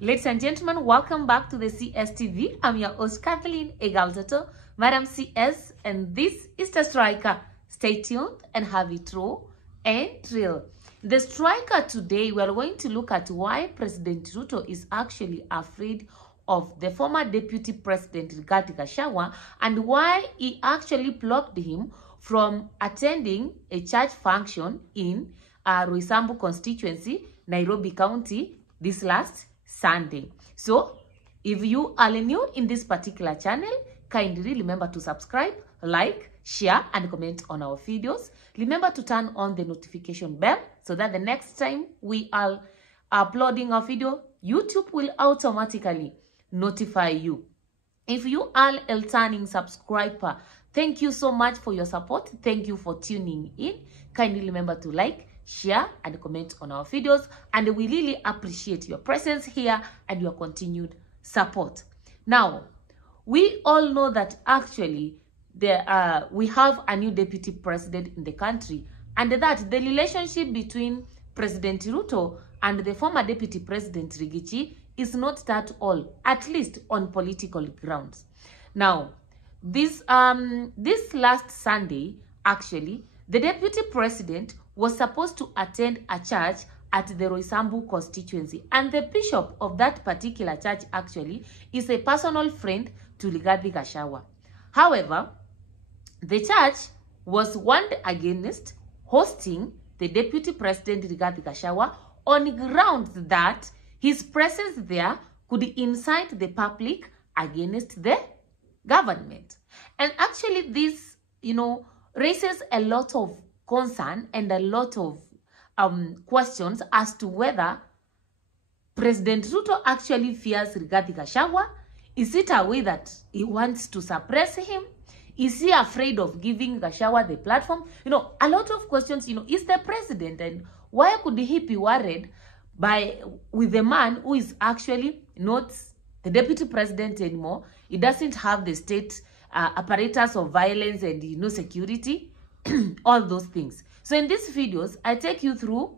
Ladies and gentlemen, welcome back to the CSTV. I'm your host, Kathleen Egalzato, Madam CS, and this is The Striker. Stay tuned and have it raw and real. The Striker today, we are going to look at why President Ruto is actually afraid of the former Deputy President Gachagua and why he actually blocked him from attending a church function in Roysambu constituency, Nairobi County, this last Sunday. So, if you are new in this particular channel, kindly remember to subscribe, like, share, and comment on our videos. Remember to turn on the notification bell so that the next time we are uploading a video, YouTube will automatically notify you. If you are a returning subscriber, thank you so much for your support. Thank you for tuning in. Kindly remember to like, share, and comment on our videos, and we really appreciate your presence here and your continued support. Now, we all know that actually we have a new deputy president in the country, and that the relationship between President Ruto and the former deputy president Rigathi is not that all, at least on political grounds. Now, this last Sunday, actually, the deputy president was supposed to attend a church at the Roysambu constituency, and the bishop of that particular church actually is a personal friend to Gachaguas. However, the church was warned against hosting the deputy president Gachaguas on grounds that his presence there could incite the public against the government. And actually this, raises a lot of concern and a lot of questions as to whether President Ruto actually fears Gachaguas. Is it a way that he wants to suppress him? Is he afraid of giving Gachaguas the platform? A lot of questions, is the president, and why could he be worried with a man who is actually not the deputy president anymore? He doesn't have the state apparatus of violence and, security, all those things. So in these videos, I take you through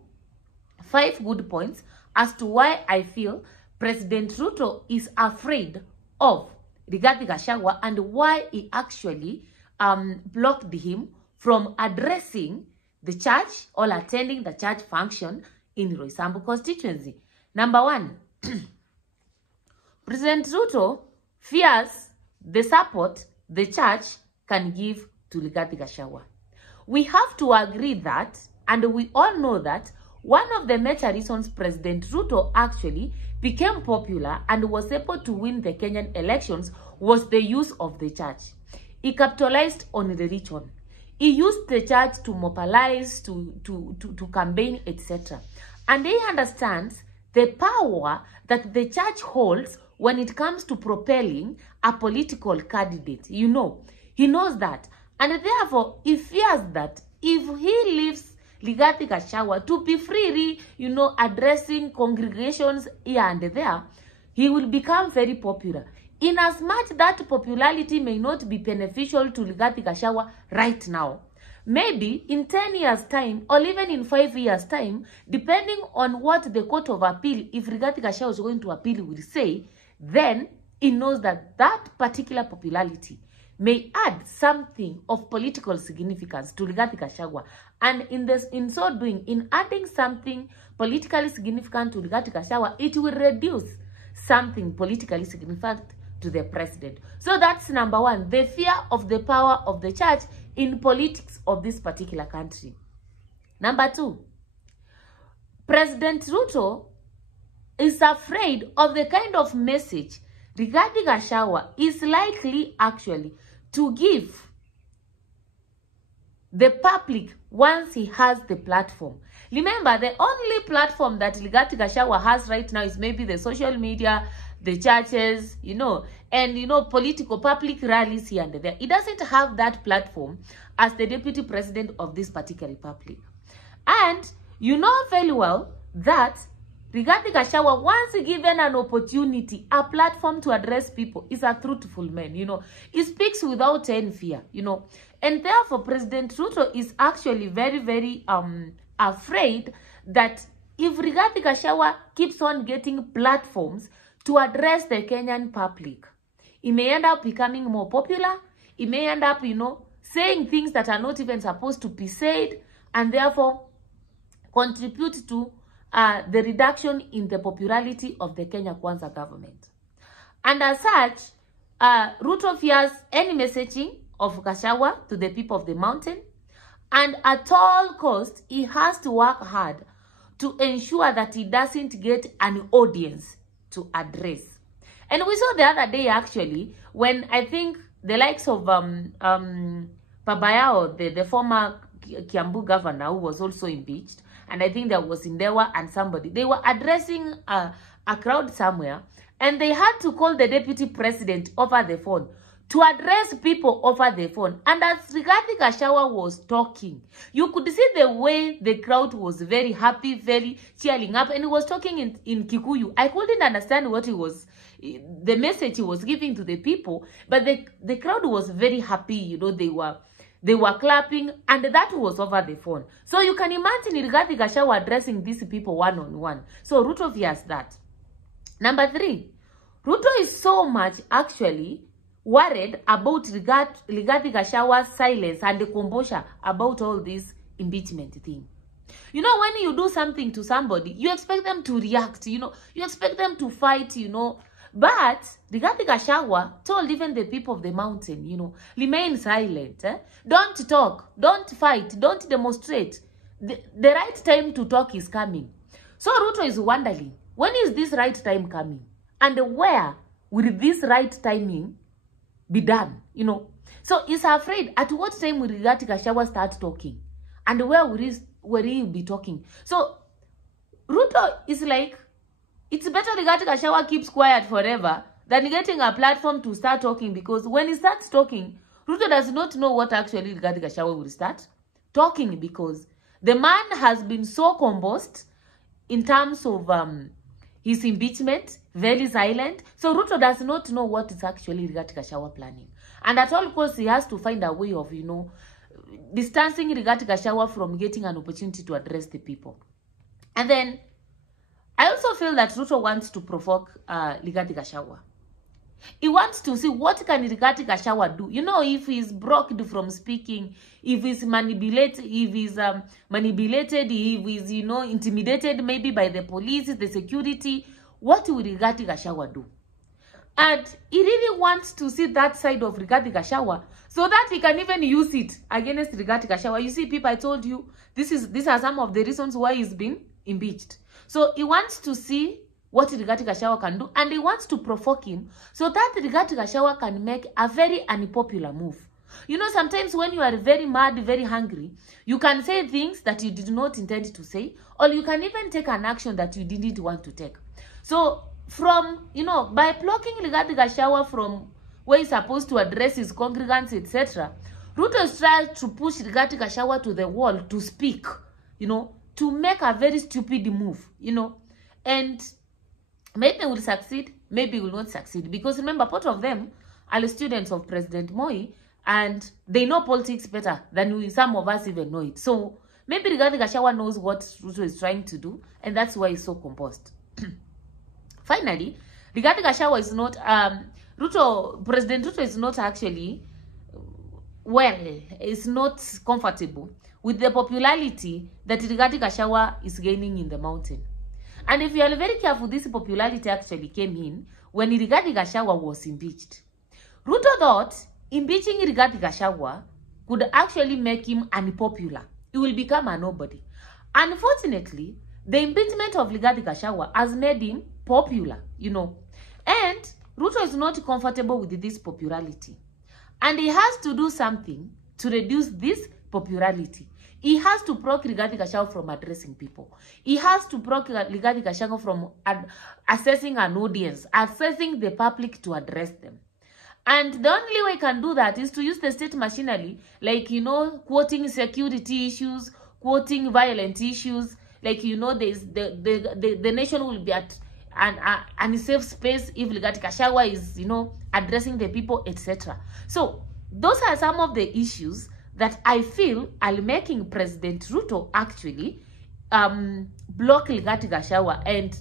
5 good points as to why I feel President Ruto is afraid of Gachaguas and why he actually blocked him from addressing the church or attending the church function in Roysambu constituency. Number 1, President Ruto fears the support the church can give to Gachaguas. We have to agree that, and we all know that, one of the major reasons President Ruto actually became popular and was able to win the Kenyan elections was the use of the church. He capitalized on the religion. He used the church to mobilize, to campaign, etc. And he understands the power that the church holds when it comes to propelling a political candidate. He knows that. And therefore, he fears that if he leaves Gachaguas to be freely, addressing congregations here and there, he will become very popular. In as much that popularity may not be beneficial to Gachaguas right now, maybe in 10 years' time or even in 5 years' time, depending on what the Court of Appeal, if Gachaguas is going to appeal, will say, then he knows that that particular popularity may add something of political significance to Gachaguas. And in so doing, in adding something politically significant to Gachaguas, it will reduce something politically significant to the president. So that's number 1, the fear of the power of the church in politics of this particular country. Number 2, President Ruto is afraid of the kind of message Gachaguas is likely actually to give the public once he has the platform. Remember, the only platform that Gachaguas has right now is maybe the social media, the churches, and, political public rallies here and there. He doesn't have that platform as the deputy president of this particular republic. And you know very well that Gachaguas, once given an opportunity, a platform to address people, is a truthful man, He speaks without any fear, And therefore, President Ruto is actually very, very afraid that if Rigathi Gachagua keeps on getting platforms to address the Kenyan public, he may end up becoming more popular. He may end up, saying things that are not even supposed to be said, and therefore contribute to the reduction in the popularity of the Kenya Kwanza government. And as such, Ruto fears any messaging of Gachagua to the people of the mountain, and at all costs, he has to work hard to ensure that he doesn't get an audience to address. And we saw the other day, actually, when I think the likes of Pabayao, the former Kiambu governor, who was also impeached, and I think there was Indewa and somebody, they were addressing a crowd somewhere, and they had to call the deputy president over the phone to address people over the phone. And as Rigathi Gachagua was talking, you could see the way the crowd was very happy, very cheering up, and he was talking in Kikuyu. I couldn't understand what he was, the message he was giving to the people, but the crowd was very happy. They were clapping, and that was over the phone. So you can imagine Rigathi Gachagua addressing these people one-on-one. So Ruto fears that. Number 3, Ruto is so much actually worried about Rigathi Gachagua's silence and the composure about all this impeachment thing. When you do something to somebody, you expect them to react, you expect them to fight, But Rigathi Gachagua told even the people of the mountain, remain silent. Don't talk, don't fight, don't demonstrate. The right time to talk is coming. So Ruto is wondering, when is this right time coming? And where will this right timing be done? So he's afraid at what time will Rigathi Gachagua start talking? And where will he be talking? So Ruto is like, it's better Rigathi Gachagua keeps quiet forever than getting a platform to start talking, because when he starts talking, Ruto does not know what actually Rigathi Gachagua will start talking, because the man has been so composed in terms of his impeachment, very silent. So Ruto does not know what is actually Rigathi Gachagua planning. And at all costs, he has to find a way of, distancing Rigathi Gachagua from getting an opportunity to address the people. And then, I also feel that Ruto wants to provoke Rigathi Gachagua. He wants to see what can Rigathi Gachagua do. If he's blocked from speaking, if he's manipulated, if he's intimidated maybe by the police, the security, what will Rigathi Gachagua do? And he really wants to see that side of Rigathi Gachagua so that he can even use it against Rigathi Gachagua. You see, people, I told you, these are some of the reasons why he's been impeached. So he wants to see what Rigathi Gachagua can do, and he wants to provoke him so that Rigathi Gachagua can make a very unpopular move. Sometimes when you are very mad, very hungry, you can say things that you did not intend to say, or you can even take an action that you didn't want to take. So by blocking Rigathi Gachagua from where he's supposed to address his congregants, etc., Ruto is trying to push Rigathi Gachagua to the wall to speak, to make a very stupid move, and maybe will succeed, maybe will not succeed. Because remember, part of them are the students of President Moi, and they know politics better than some of us even know it. So maybe Rigathi Gachagua knows what Ruto is trying to do, and that's why he's so composed. Finally, Rigathi Gachagua is not, President Ruto is not actually, is not comfortable with the popularity that Rigathi Gachagua is gaining in the mountain. And if you are very careful, this popularity actually came in when Rigathi Gachagua was impeached. Ruto thought impeaching Rigathi Gachagua could actually make him unpopular. He will become a nobody. Unfortunately, the impeachment of Rigathi Gachagua has made him popular, And Ruto is not comfortable with this popularity. And he has to do something to reduce this popularity. He has to block Rigathi Gachagua from addressing people. He has to block Rigathi Gachagua from assessing an audience, assessing the public to address them. And the only way he can do that is to use the state machinery, like, quoting security issues, quoting violent issues, like, there's the nation will be at an safe space if Rigathi Gachagua is, addressing the people, etc. So those are some of the issues that I feel are making President Ruto actually block Rigathi Gachagua, and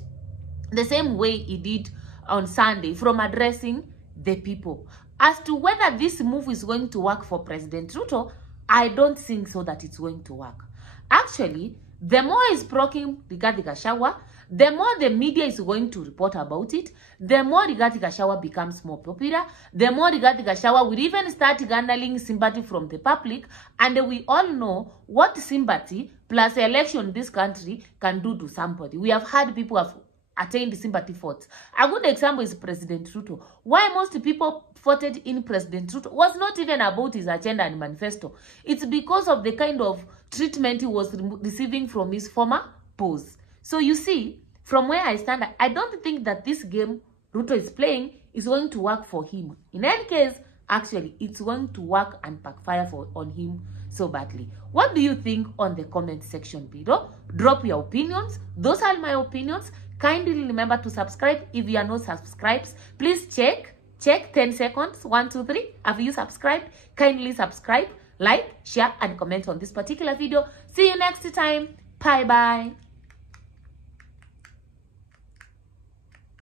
the same way he did on Sunday, from addressing the people. As to whether this move is going to work for President Ruto, I don't think so that it's going to work. Actually, the more he's provoking Rigathi Gachagua, the more the media is going to report about it, the more Rigathi Gachagua becomes more popular, the more Rigathi Gachagua will even start garnering sympathy from the public, and we all know what sympathy plus election in this country can do to somebody. We have had people have attained sympathy votes. A good example is President Ruto. Why most people voted in President Ruto was not even about his agenda and manifesto. It's because of the kind of treatment he was receiving from his former pose. So you see, from where I stand, I don't think that this game Ruto is playing is going to work for him. In any case, actually, it's going to work and backfire on him so badly. What do you think on the comment section below? Drop your opinions. Those are my opinions. Kindly remember to subscribe if you are not subscribed. Please check 10 seconds. 1, 2, 3. Have you subscribed? Kindly subscribe, like, share, and comment on this particular video. See you next time. Bye bye.